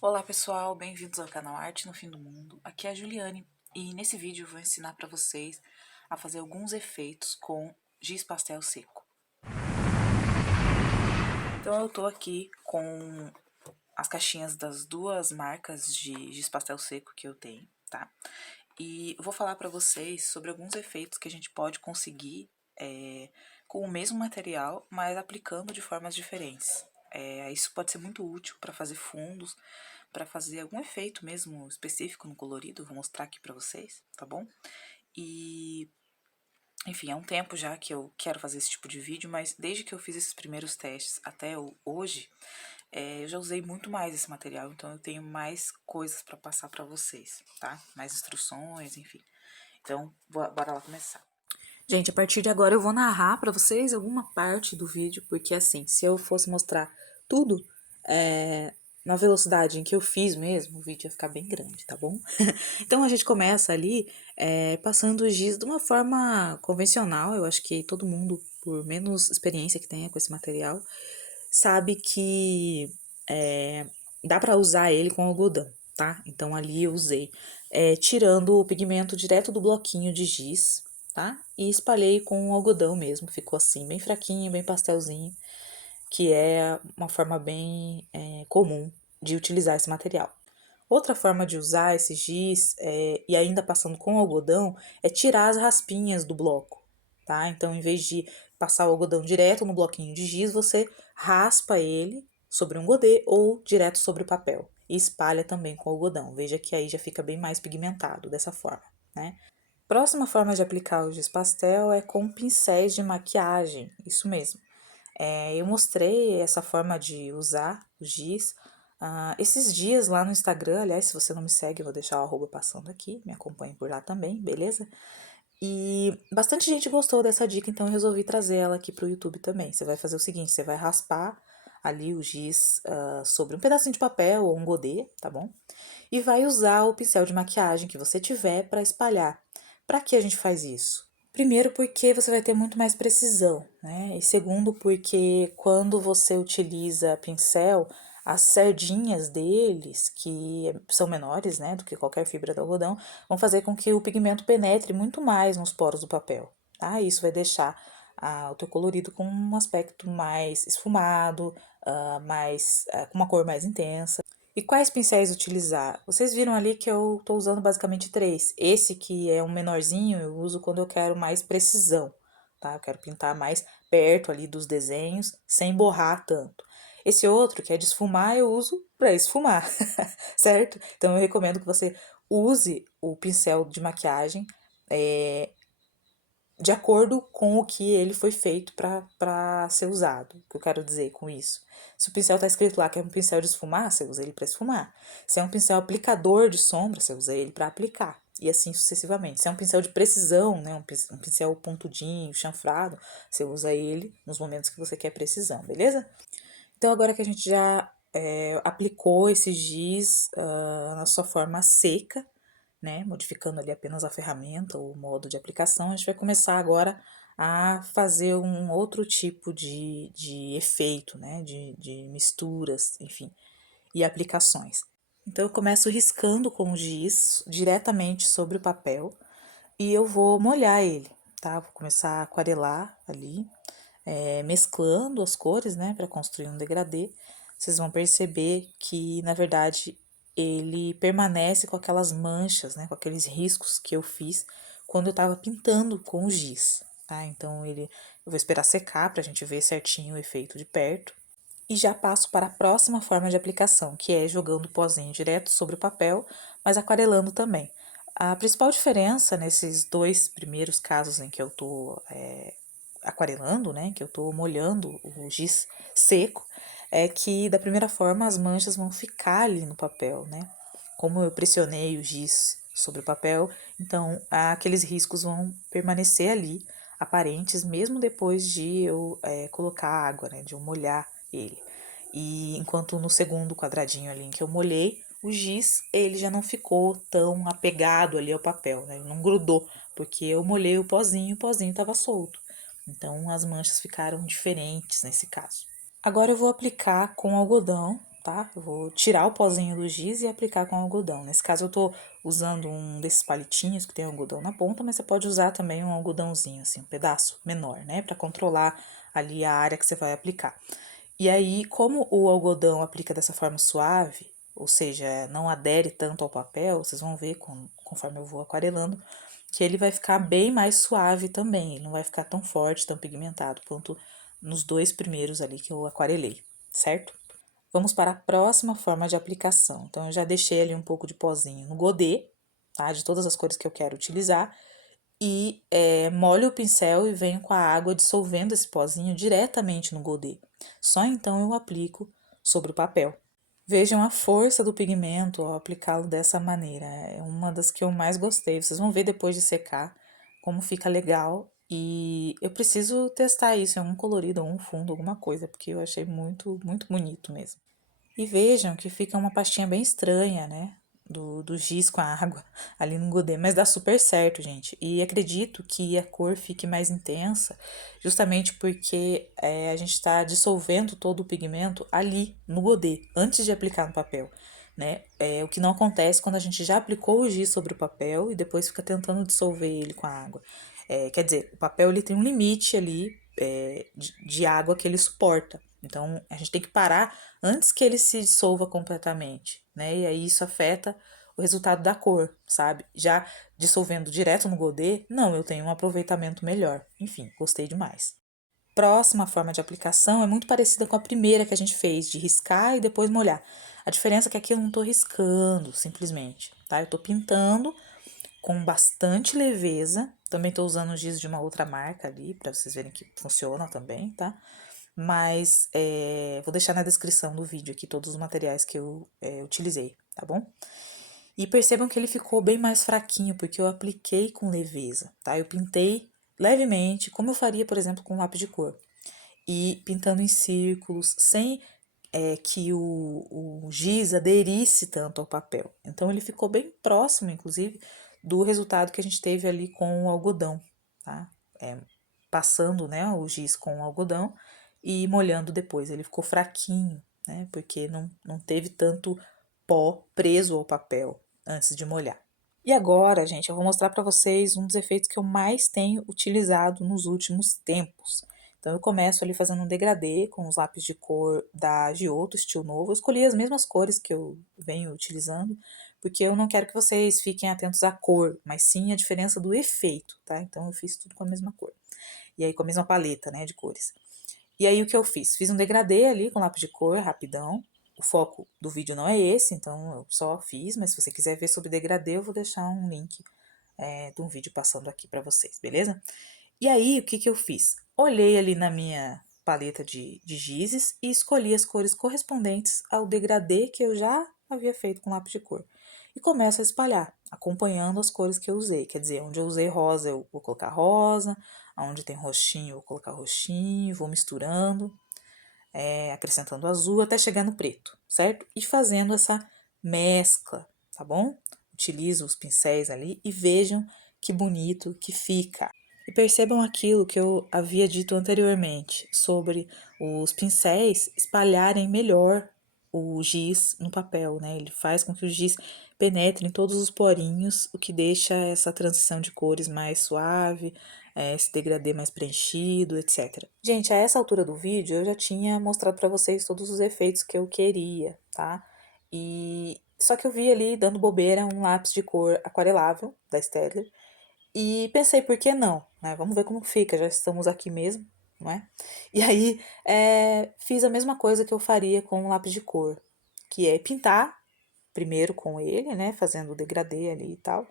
Olá pessoal, bem-vindos ao canal Arte no Fim do Mundo. Aqui é a Juliane e nesse vídeo eu vou ensinar para vocês a fazer alguns efeitos com giz pastel seco. Então eu tô aqui com as caixinhas das duas marcas de giz pastel seco que eu tenho, tá? E eu vou falar para vocês sobre alguns efeitos que a gente pode conseguir com o mesmo material, mas aplicando de formas diferentes. Isso pode ser muito útil para fazer fundos, para fazer algum efeito mesmo específico no colorido, vou mostrar aqui para vocês, tá bom? E, enfim, há um tempo já que eu quero fazer esse tipo de vídeo, mas desde que eu fiz esses primeiros testes até hoje, eu já usei muito mais esse material, então eu tenho mais coisas para passar para vocês, tá? Mais instruções, enfim. Então, bora lá começar. Gente, a partir de agora eu vou narrar pra vocês alguma parte do vídeo, porque assim, se eu fosse mostrar tudo na velocidade em que eu fiz mesmo, o vídeo ia ficar bem grande, tá bom? Então a gente começa ali passando o giz de uma forma convencional, eu acho que todo mundo, por menos experiência que tenha com esse material, sabe que dá pra usar ele com algodão, tá? Então ali eu usei, tirando o pigmento direto do bloquinho de giz, tá? E espalhei com o algodão mesmo, ficou assim, bem fraquinho, bem pastelzinho, que é uma forma bem comum de utilizar esse material. Outra forma de usar esse giz, e ainda passando com algodão, é tirar as raspinhas do bloco, tá? Então, em vez de passar o algodão direto no bloquinho de giz, você raspa ele sobre um godê ou direto sobre o papel e espalha também com algodão. Veja que aí já fica bem mais pigmentado dessa forma, né? Próxima forma de aplicar o giz pastel é com pincéis de maquiagem, isso mesmo. Eu mostrei essa forma de usar o giz esses dias lá no Instagram. Aliás, se você não me segue, eu vou deixar o arroba passando aqui, me acompanhe por lá também, beleza? E bastante gente gostou dessa dica, então eu resolvi trazer ela aqui pro YouTube também. Você vai fazer o seguinte, você vai raspar ali o giz sobre um pedacinho de papel ou um godê, tá bom? E vai usar o pincel de maquiagem que você tiver para espalhar. Para que a gente faz isso? Primeiro, porque você vai ter muito mais precisão, né? E segundo, porque quando você utiliza pincel, as sardinhas deles, que são menores, né, do que qualquer fibra do algodão, vão fazer com que o pigmento penetre muito mais nos poros do papel, tá? Isso vai deixar o teu colorido com um aspecto mais esfumado, com uma cor mais intensa. E quais pincéis utilizar? Vocês viram ali que eu estou usando basicamente três. Esse que é um menorzinho eu uso quando eu quero mais precisão, tá? Eu quero pintar mais perto ali dos desenhos, sem borrar tanto. Esse outro, que é de esfumar, eu uso para esfumar, certo? Então eu recomendo que você use o pincel de maquiagem de acordo com o que ele foi feito para ser usado. O que eu quero dizer com isso? Se o pincel está escrito lá que é um pincel de esfumar, você usa ele para esfumar. Se é um pincel aplicador de sombra, você usa ele para aplicar. E assim sucessivamente. Se é um pincel de precisão, né, um pincel pontudinho, chanfrado, você usa ele nos momentos que você quer precisão, beleza? Então, agora que a gente já aplicou esse giz na sua forma seca, né, modificando ali apenas a ferramenta ou o modo de aplicação, a gente vai começar agora a fazer um outro tipo de efeito, né, de misturas, enfim, e aplicações. Então, eu começo riscando com o giz diretamente sobre o papel e eu vou molhar ele, tá? Vou começar a aquarelar ali, mesclando as cores, né, para construir um degradê. Vocês vão perceber que, na verdade, ele permanece com aquelas manchas, né, com aqueles riscos que eu fiz quando eu tava pintando com o giz, tá? Então, eu vou esperar secar pra gente ver certinho o efeito de perto. E já passo para a próxima forma de aplicação, que é jogando o pozinho direto sobre o papel, mas aquarelando também. A principal diferença nesses dois primeiros casos em que eu tô aquarelando, né, que eu tô molhando o giz seco, é que da primeira forma as manchas vão ficar ali no papel, né? Como eu pressionei o giz sobre o papel, então aqueles riscos vão permanecer ali, aparentes, mesmo depois de eu colocar água, né, de eu molhar ele. E enquanto no segundo quadradinho ali em que eu molhei, o giz, ele já não ficou tão apegado ali ao papel, né? Ele não grudou, porque eu molhei o pozinho estava solto. Então, as manchas ficaram diferentes nesse caso. Agora eu vou aplicar com algodão, tá? Eu vou tirar o pozinho do giz e aplicar com algodão. Nesse caso eu tô usando um desses palitinhos que tem algodão na ponta, mas você pode usar também um algodãozinho, assim, um pedaço menor, né? Pra controlar ali a área que você vai aplicar. E aí, como o algodão aplica dessa forma suave, ou seja, não adere tanto ao papel, vocês vão ver conforme eu vou aquarelando, que ele vai ficar bem mais suave também, ele não vai ficar tão forte, tão pigmentado, quanto nos dois primeiros ali que eu aquarelei, certo? Vamos para a próxima forma de aplicação. Então, eu já deixei ali um pouco de pozinho no godê, tá? De todas as cores que eu quero utilizar. E molho o pincel e venho com a água dissolvendo esse pozinho diretamente no godê. Só então eu aplico sobre o papel. Vejam a força do pigmento ao aplicá-lo dessa maneira. É uma das que eu mais gostei. Vocês vão ver depois de secar como fica legal. E eu preciso testar isso em um colorido ou um fundo, alguma coisa, porque eu achei muito, muito bonito mesmo. E vejam que fica uma pastinha bem estranha, né? Do giz com a água ali no godê, mas dá super certo, gente. E acredito que a cor fique mais intensa, justamente porque a gente está dissolvendo todo o pigmento ali no godê, antes de aplicar no papel, né? O que não acontece quando a gente já aplicou o giz sobre o papel e depois fica tentando dissolver ele com a água. Quer dizer, o papel ele tem um limite ali de água que ele suporta. Então, a gente tem que parar antes que ele se dissolva completamente, né? E aí isso afeta o resultado da cor, sabe? Já dissolvendo direto no godê, não, eu tenho um aproveitamento melhor. Enfim, gostei demais. Próxima forma de aplicação é muito parecida com a primeira que a gente fez, de riscar e depois molhar. A diferença é que aqui eu não tô riscando, simplesmente, tá? Eu tô pintando com bastante leveza. Também tô usando giz de uma outra marca ali, pra vocês verem que funciona também, tá? Mas vou deixar na descrição do vídeo aqui todos os materiais que eu utilizei, tá bom? E percebam que ele ficou bem mais fraquinho, porque eu apliquei com leveza, tá? Eu pintei levemente, como eu faria, por exemplo, com lápis de cor. E pintando em círculos, sem que o giz aderisse tanto ao papel. Então, ele ficou bem próximo, inclusive, do resultado que a gente teve ali com o algodão, tá? Passando, né, o giz com o algodão e molhando depois. Ele ficou fraquinho, né, porque não teve tanto pó preso ao papel antes de molhar. E agora, gente, eu vou mostrar para vocês um dos efeitos que eu mais tenho utilizado nos últimos tempos. Então, eu começo ali fazendo um degradê com os lápis de cor da Giotto, estilo novo. Eu escolhi as mesmas cores que eu venho utilizando, porque eu não quero que vocês fiquem atentos à cor, mas sim à diferença do efeito, tá? Então, eu fiz tudo com a mesma cor. E aí, com a mesma paleta, né, de cores. E aí, o que eu fiz? Fiz um degradê ali com lápis de cor, rapidão. O foco do vídeo não é esse, então eu só fiz, mas se você quiser ver sobre degradê, eu vou deixar um link de um vídeo passando aqui pra vocês, beleza? E aí, o que que eu fiz? Olhei ali na minha paleta de gizes e escolhi as cores correspondentes ao degradê que eu já havia feito com lápis de cor. E começo a espalhar, acompanhando as cores que eu usei. Quer dizer, onde eu usei rosa, eu vou colocar rosa, onde tem roxinho, eu vou colocar roxinho, vou misturando, acrescentando azul até chegar no preto, certo? E fazendo essa mescla, tá bom? Utilizo os pincéis ali e vejam que bonito que fica. E percebam aquilo que eu havia dito anteriormente sobre os pincéis espalharem melhor o giz no papel, né? Ele faz com que o giz penetre em todos os porinhos, o que deixa essa transição de cores mais suave, esse degradê mais preenchido, etc. Gente, a essa altura do vídeo eu já tinha mostrado para vocês todos os efeitos que eu queria, tá? E só que eu vi ali dando bobeira um lápis de cor aquarelável da Staedtler e pensei, por que não? Né? Vamos ver como fica, já estamos aqui mesmo, não é? E aí, fiz a mesma coisa que eu faria com um lápis de cor, que é pintar primeiro com ele, né? Fazendo o degradê ali e tal.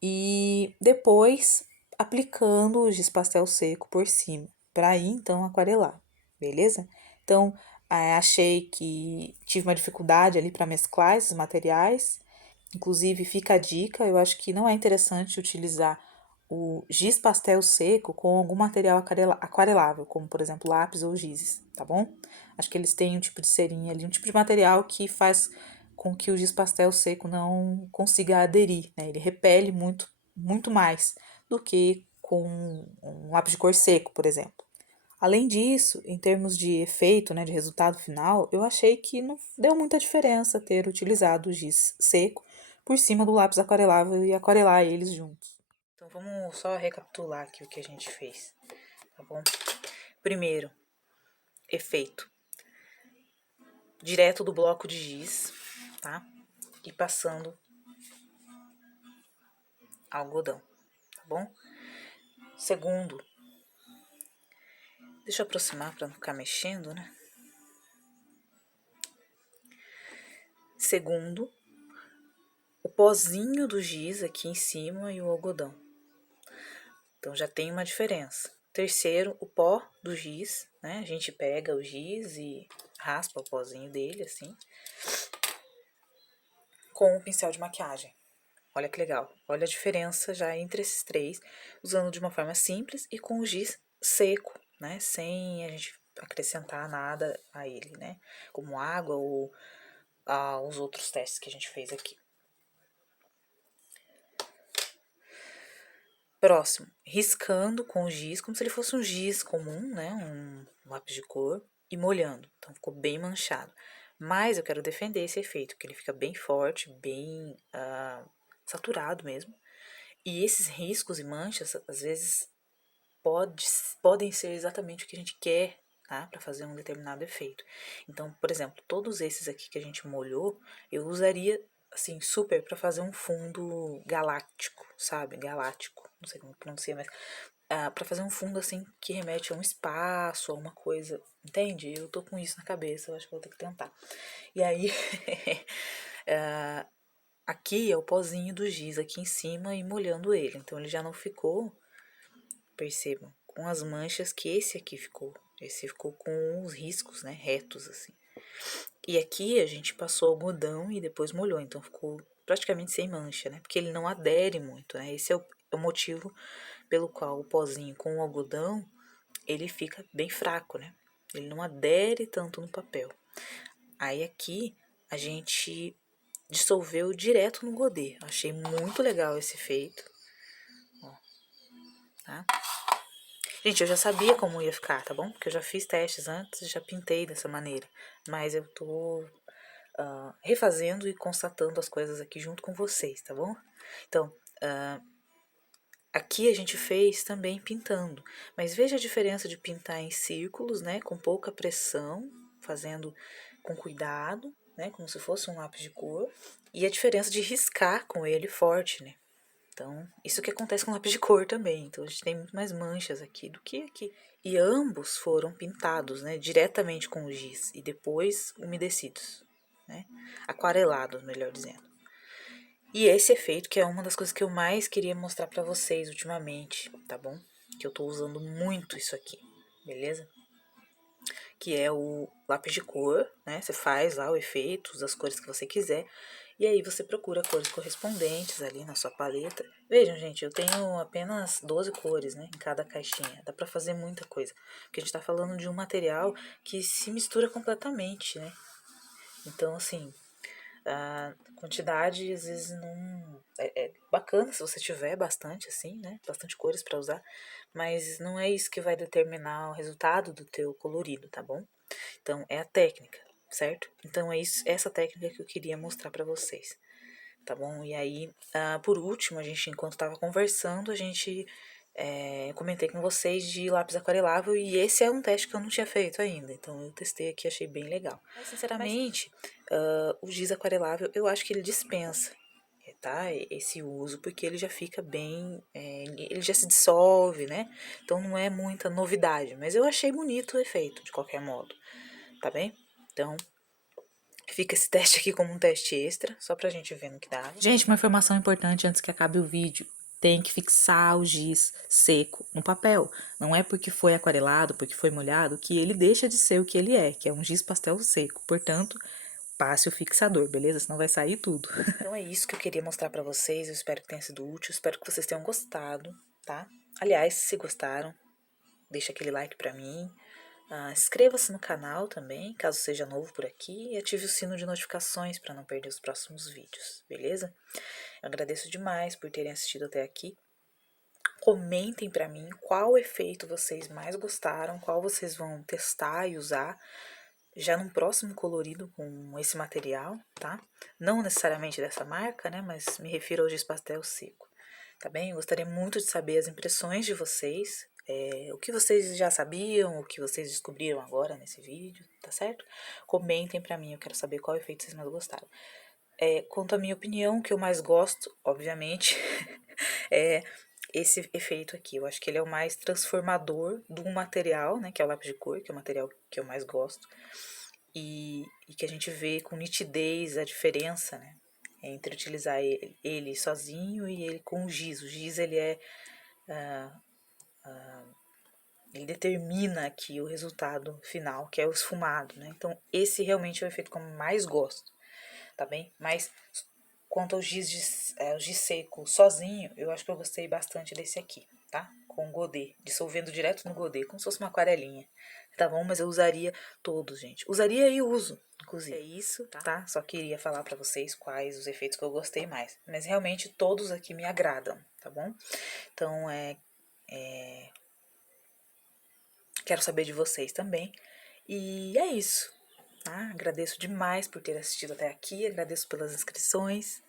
E depois aplicando o giz pastel seco por cima, para aí então aquarelar, beleza? Então, achei que tive uma dificuldade ali para mesclar esses materiais. Inclusive, fica a dica, eu acho que não é interessante utilizar o giz pastel seco com algum material aquarelável, como por exemplo lápis ou gizes, tá bom? Acho que eles têm um tipo de cerinha ali, um tipo de material que faz com que o giz pastel seco não consiga aderir, né? Ele repele muito, muito mais do que com um lápis de cor seco, por exemplo. Além disso, em termos de efeito, né, de resultado final, eu achei que não deu muita diferença ter utilizado o giz seco por cima do lápis aquarelável e aquarelar eles juntos. Então vamos só recapitular aqui o que a gente fez, tá bom? Primeiro, efeito. Direto do bloco de giz, tá? E passando algodão, tá bom? Segundo, deixa eu aproximar para não ficar mexendo, né? Segundo, o pozinho do giz aqui em cima e o algodão. Então já tem uma diferença. Terceiro, o pó do giz, né? A gente pega o giz e raspa o pozinho dele, assim, com o pincel de maquiagem. Olha que legal. Olha a diferença já entre esses três, usando de uma forma simples e com o giz seco, né? Sem a gente acrescentar nada a ele, né? Como água ou os outros testes que a gente fez aqui. Próximo, riscando com o giz, como se ele fosse um giz comum, né? Um lápis de cor, e molhando. Então ficou bem manchado. Mas eu quero defender esse efeito, que ele fica bem forte, bem saturado mesmo. E esses riscos e manchas, às vezes, podem ser exatamente o que a gente quer, tá? Para fazer um determinado efeito. Então, por exemplo, todos esses aqui que a gente molhou, eu usaria, assim, super para fazer um fundo galáctico, sabe? Galáctico, não sei como pronuncia, mas para fazer um fundo, assim, que remete a um espaço, a uma coisa, entende? Eu tô com isso na cabeça, eu acho que vou ter que tentar. E aí, aqui é o pozinho do giz aqui em cima e molhando ele. Então, ele já não ficou, percebam, com as manchas que esse aqui ficou. Esse ficou com os riscos, né, retos, assim. E aqui a gente passou algodão e depois molhou, então ficou praticamente sem mancha, né? Porque ele não adere muito, né? Esse é o motivo pelo qual o pozinho com o algodão, ele fica bem fraco, né? Ele não adere tanto no papel. Aí aqui a gente dissolveu direto no godê. Achei muito legal esse efeito. Ó, tá? Gente, eu já sabia como ia ficar, tá bom? Porque eu já fiz testes antes e já pintei dessa maneira. Mas eu tô refazendo e constatando as coisas aqui junto com vocês, tá bom? Então, aqui a gente fez também pintando. Mas veja a diferença de pintar em círculos, né? Com pouca pressão, fazendo com cuidado, né? Como se fosse um lápis de cor. E a diferença de riscar com ele forte, né? Então, isso que acontece com lápis de cor também. Então, a gente tem muito mais manchas aqui do que aqui. E ambos foram pintados, né, diretamente com o giz e depois umedecidos, né, aquarelados, melhor dizendo. E esse efeito que é uma das coisas que eu mais queria mostrar pra vocês ultimamente, tá bom? Que eu tô usando muito isso aqui, beleza? Que é o lápis de cor, né? Você faz lá o efeito, usa as cores que você quiser, e aí você procura cores correspondentes ali na sua paleta. Vejam, gente, eu tenho apenas 12 cores, né, em cada caixinha. Dá pra fazer muita coisa, porque a gente tá falando de um material que se mistura completamente, né? Então, assim, a quantidade às vezes não é bacana se você tiver bastante assim, né? Bastante cores para usar, mas não é isso que vai determinar o resultado do teu colorido, tá bom? Então é a técnica, certo? Então é isso, essa técnica que eu queria mostrar para vocês, tá bom? E aí, por último, a gente enquanto tava conversando, a gente comentei com vocês de lápis aquarelável e esse é um teste que eu não tinha feito ainda, então eu testei aqui, achei bem legal. Mas sinceramente, o giz aquarelável eu acho que ele dispensa, tá? Esse uso, porque ele já fica bem, ele já se dissolve, né? Então não é muita novidade, mas eu achei bonito o efeito de qualquer modo, tá bem? Então fica esse teste aqui como um teste extra, só pra gente ver no que dá. Gente, uma informação importante antes que acabe o vídeo. Tem que fixar o giz seco no papel. Não é porque foi aquarelado, porque foi molhado, que ele deixa de ser o que ele é, que é um giz pastel seco. Portanto, passe o fixador, beleza? Senão vai sair tudo. Então é isso que eu queria mostrar pra vocês. Eu espero que tenha sido útil, espero que vocês tenham gostado, tá? Aliás, se gostaram, deixa aquele like pra mim. Inscreva-se no canal também, caso seja novo por aqui, e ative o sino de notificações para não perder os próximos vídeos, beleza? Eu agradeço demais por terem assistido até aqui. Comentem pra mim qual efeito vocês mais gostaram, qual vocês vão testar e usar já num próximo colorido com esse material, tá? Não necessariamente dessa marca, né, mas me refiro ao giz pastel seco, tá bem? Eu gostaria muito de saber as impressões de vocês, o que vocês já sabiam, o que vocês descobriram agora nesse vídeo, tá certo? Comentem pra mim, eu quero saber qual efeito vocês mais gostaram. Quanto à minha opinião, o que eu mais gosto, obviamente, é esse efeito aqui. Eu acho que ele é o mais transformador do material, né, que é o lápis de cor, que é o material que eu mais gosto. E que a gente vê com nitidez a diferença, né, entre utilizar ele sozinho e ele com o giz. O giz, ele determina aqui o resultado final, que é o esfumado, né? Então, esse realmente é o efeito que eu mais gosto, tá bem? Mas quanto ao o giz seco sozinho, eu acho que eu gostei bastante desse aqui, tá? Com o godê, dissolvendo direto no godê, como se fosse uma aquarelinha, tá bom? Mas eu usaria todos, gente. Usaria e uso, inclusive. É isso, tá? Só queria falar pra vocês quais os efeitos que eu gostei mais. Mas realmente todos aqui me agradam, tá bom? Então, quero saber de vocês também. E é isso. Tá? Agradeço demais por ter assistido até aqui, agradeço pelas inscrições,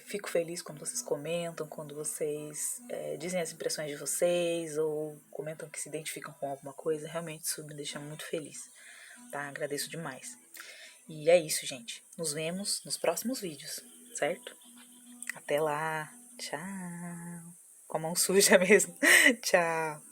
fico feliz quando vocês comentam, quando vocês dizem as impressões de vocês ou comentam que se identificam com alguma coisa, realmente isso me deixa muito feliz, tá? Agradeço demais. E é isso, gente. Nos vemos nos próximos vídeos, certo? Até lá. Tchau. Com a mão suja mesmo. Tchau.